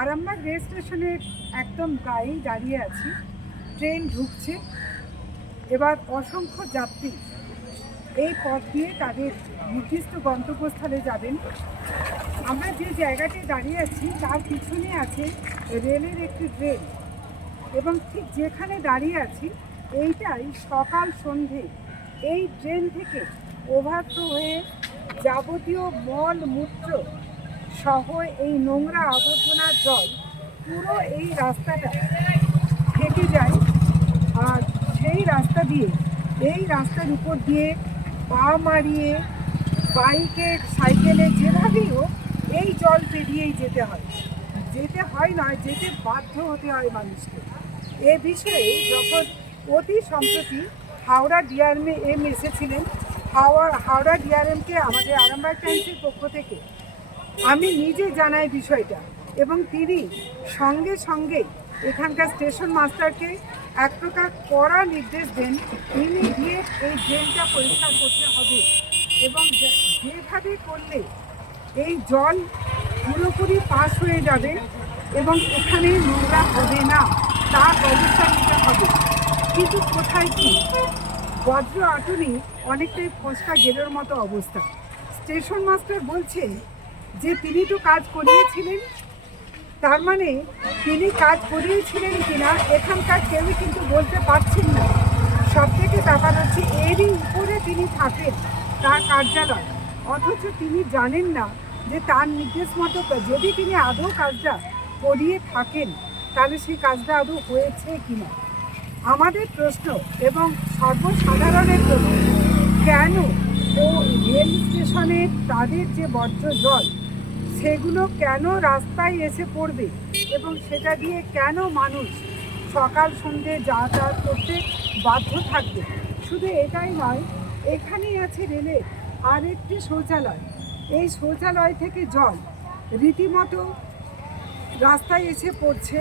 Arambagh rail স্টেশনের একদম গায়েই দাঁড়িয়ে আছি। ট্রেন ঢুকছে। এবার অসংখ্য যাত্রী এই পথ দিয়ে তাদের নির্দিষ্ট গন্তব্যস্থলে যাবেন। আমরা যে জায়গাটি দাঁড়িয়ে আছি, তার পিছনে আছে রেলের একটি ট্রেন এবং ঠিক যেখানে দাঁড়িয়ে আছি, এইটাই সকাল সন্ধে। এই ট্রেন থেকে ওভারফ্লো হয়ে যাবতীয় মল, মূত্র সহ এই নোংরা আবর্জনার জল পুরো এই রাস্তাটা থেকে যায়। আর সেই রাস্তা দিয়ে, এই রাস্তার উপর দিয়ে পা মারিয়ে বাইকে, সাইকেলে যেভাবেই হোক, এই জল পেরিয়েই যেতে হয়। যেতে হয় না, যেতে বাধ্য হতে হয় মানুষকে। এ বিষয়ে যখন অতি সম্প্রতি হাওড়া ডিআরএমে এম এসেছিলেন হাওড়া হাওড়া ডিআরএমকে আমাদের আরামবাগ টাইমসের পক্ষ থেকে আমি নিজে জানাই বিষয়টা। এবং তিনি সঙ্গে সঙ্গে এখানকার স্টেশন মাস্টারকে এক প্রকার কড়া নির্দেশ দেন, তিনি গিয়ে এই ড্রেনটা পরিষ্কার করতে হবে। এবং যেভাবে করলে এই জল পুরোপুরি পাস হয়ে যাবে এবং এখানে নোংরা হবে না, তার ব্যবস্থা নিতে হবে। কিন্তু কোথায় কি? বজ্র আটুনি অনেকটাই ফসকা গেলের মতো অবস্থা। স্টেশন মাস্টার বলছে যে তিনি তো কাজ করিয়েছিলেন, তার মানে তিনি কাজ করিয়েছিলেন কিনা, এখানকার কেউই কিন্তু বলতে পারছেন না। সব থেকে ব্যাপার হচ্ছে এরই উপরে তিনি থাকেন, তার কার্যালয়। অথচ তিনি জানেন না যে তার নির্দেশ মতো যদি তিনি আদৌ কাজটা করিয়ে থাকেন, তাহলে সেই কাজটা আদৌ হয়েছে কিনা। আমাদের প্রশ্ন এবং সর্বসাধারণের প্রশ্ন, কেন ও রেল স্টেশনে তাদের যে বর্জ্য জল সেগুলো কেন রাস্তায় এসে পড়বে এবং সেটা দিয়ে কেন মানুষ সকাল সন্ধে যাতায়াত করতে বাধ্য থাকবে? শুধু এটাই নয়, এখানেই আছে রেলের আরেকটি শৌচালয়। এই শৌচালয় থেকে জল রীতিমতো রাস্তায় এসে পড়ছে।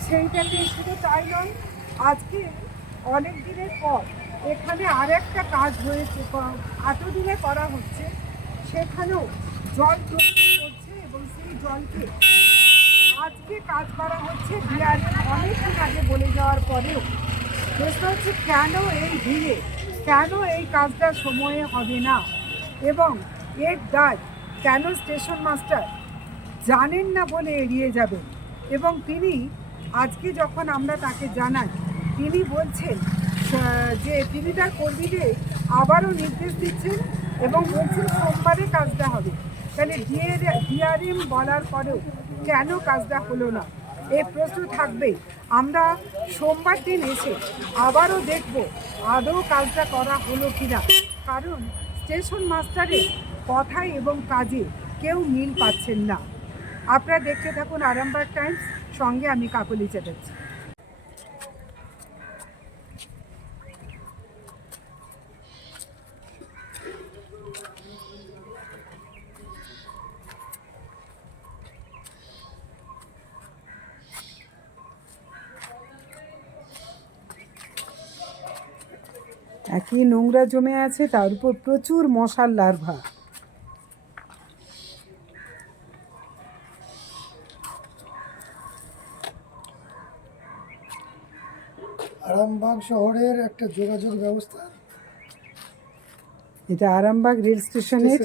সেইটাকে শুধু তাই নয়, আজকে অনেক দিনের পর এখানে আরেকটা কাজ হয়েছে ক- এত দিনে করা হচ্ছে, সেখানেও জল সেই জলকে আজকে কাজ করা হচ্ছে বিহার অনেকদিন আগে বলে যাওয়ার পরেও। প্রশ্ন হচ্ছে, কেন এই ভিড়ে? কেন এই কাজটা সময়ে হবে না? এবং এর দায় কেন স্টেশন মাস্টার জানেন না বলে এড়িয়ে যাবেন? এবং তিনি আজকে যখন আমরা তাকে জানাই, তিনি বলছেন যে তিনি তার কর্মীদের আবারও নির্দেশ দিচ্ছেন এবং বলছেন, সোমবারে কাজটা হবে। তাহলে ডিআরএম বলার পরেও কেন কাজটা হলো না? এই প্রশ্ন থাকবে। আমরা সোমবার দিন এসে আবারও দেখব আদৌ কাজটা করা হলো কিনা। কারণ স্টেশন মাস্টারের কথায় এবং কাজে কেউ মিল পাচ্ছেন না। আপনারা দেখতে থাকুন আরামবাগ টাইমস। সঙ্গে আমি কাকলি চ্যাটার্জি। একই নোংরা জমে আছে তার উপর প্রচুর মশার লার্ভা। আরামবাগ শহরের একটা যোগাযোগ ব্যবস্থা। এটা আরামবাগ রেল স্টেশনের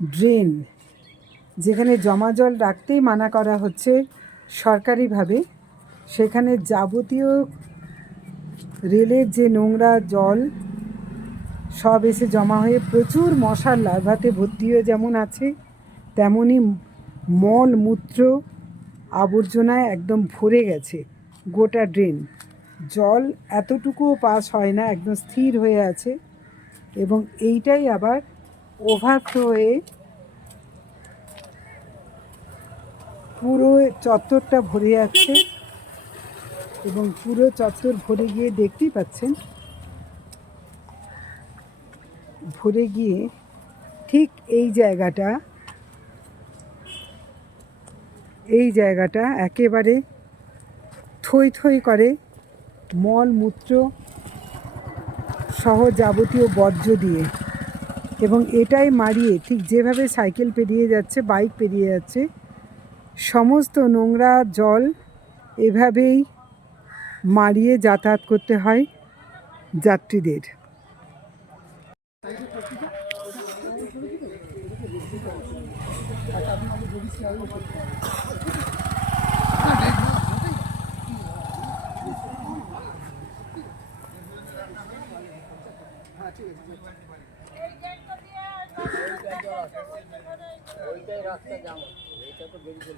ড্রেন যেখানে জমা জল রাখতেই মানা করা হচ্ছে সরকারিভাবে। সেখানে যাবতীয় রেলের যে নোংরা জল, সব এসে জমা হয়ে প্রচুর মশার লার্ভাতে ভর্তি হয়ে যেমন আছে তেমনই মল, মূত্র, আবর্জনায় একদম ভরে গেছে গোটা ড্রেন। জল এতটুকুও পাস হয় না, একদম স্থির হয়ে আছে এবং এইটাই আবার ওভারফ্লো হয়ে পুরো চত্বরটা ভরে যাচ্ছে। এবং পুরো চত্বর ভরে গিয়ে দেখতেই পাচ্ছেন। ভরে গিয়ে ঠিক এই জায়গাটা এই জায়গাটা একেবারে থই থই করে মল, মূত্র সহ যাবতীয় বর্জ্য দিয়ে। এবং এটাই মারিয়ে ঠিক যেভাবে সাইকেল পেরিয়ে যাচ্ছে, বাইক পেরিয়ে যাচ্ছে, সমস্ত নোংরা জল এভাবেই মারিয়ে যাতায়াত করতে হয় যাত্রীদের।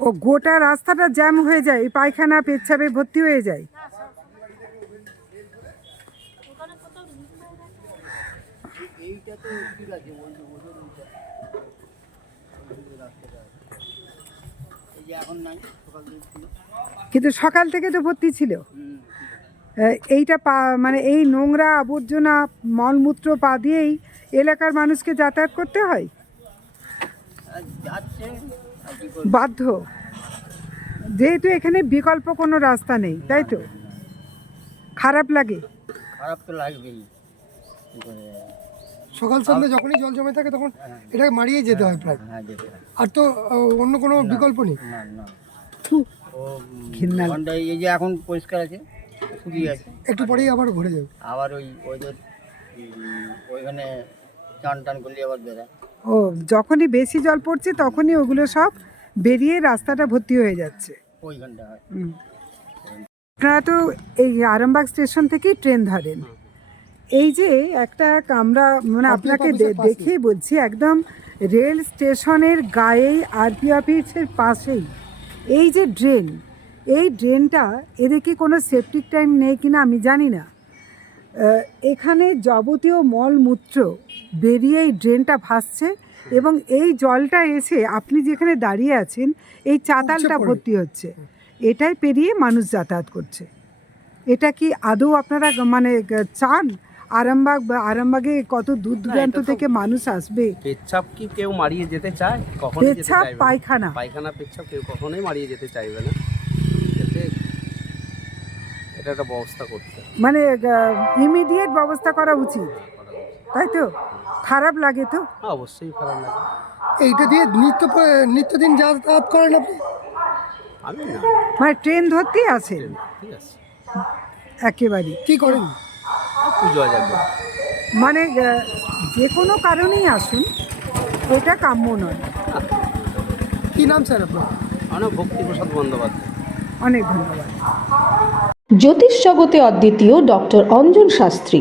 ও গোটা রাস্তাটা জ্যাম হয়ে যায় পায়খানা, পেচ্ছাপে ভর্তি হয়ে যায়। কিন্তু সকাল থেকে তো ভর্তি ছিল। এইটা পা মানে এই নোংরা আবর্জনা, মলমূত্র পা দিয়েই এলাকার মানুষকে যাতায়াত করতে হয়? বাধ্য। যেহেতু এখানে বিকল্প কোনো রাস্তা নেই, তাই তো? খারাপ লাগে। খারাপ তো লাগবেই। সকাল সন্ধ্যে যখনই জল জমে থাকে তখন এটাকে মারিয়ে যেতে হয় প্রায়। হ্যাঁ আর তো অন্য কোনো বিকল্প নেই? না না। ও ঘৃণা লাগে। এই যে এখন পরিষ্কার আছে শুকিয়ে আছে একটু পরেই আবার ভরে যাবে। আবার ওই ওদের ওইখানে চান টান করলে আবার বেড়ায় ও যখনই বেশি জল পড়ছে তখনই ওগুলো সব বেরিয়ে রাস্তাটা ভর্তি হয়ে যাচ্ছে। ওইখানটা হয়। হুম। আপনারা তো এই আরামবাগ স্টেশন থেকেই ট্রেন ধরেন। এই যে একটা আমরা মানে আপনাকে। দেখেই বলছি একদম রেল স্টেশনের গায়েই আরপি অফিসের পাশেই। এই যে ড্রেন এই ড্রেনটা এদের কি কোনো সেপটিক টাইম নেই কিনা আমি জানি না। এখানে যাবতীয় মলমূত্র বেরিয়ে এই ড্রেনটা ভাসছে এবং এই জলটা এসে আপনি যেখানে দাঁড়িয়ে আছেন এই চাতালটা ভর্তি হচ্ছে। এটাই পেরিয়ে মানুষ যাতায়াত করছে। এটা কি আদৌ আপনারা মানে চান? আরামবাগ বা আরামবাগে কত দূর দূরান্ত থেকে মানুষ আসবে? পেচ্ছাপ কি কেউ মারিয়ে যেতে চায়? কখনোই যেতে পেচ্ছাপ পায়খানা। পায়খানা পেচ্ছাপ কেউ কখনোই মারিয়ে যেতে চাইবে না। এটা একটা ব্যবস্থা করতে মানে ইমিডিয়েট ব্যবস্থা করা উচিত। তাই তো? খারাপ লাগে তো? হ্যাঁ, অবশ্যই খারাপ লাগে। এইটা দিয়ে নিত্য নিত্যদিন যাতায়াত করেন আপনি? আমি না। মানে ট্রেন ধরতেই আছেন ঠিক আছে একেবারে। কি করেন? পুজো যাবে মানে আহ, যে কোনো কারণেই আসুন এটা কাম্য নয়। কি নাম স্যার আপনার? আমার ভক্তিপ্রসাদ বন্দ্যোপাধ্যায়। অনেক ধন্যবাদ। জ্যোতিষ জগতে অদ্বিতীয় ডক্টর অঞ্জন শাস্ত্রী।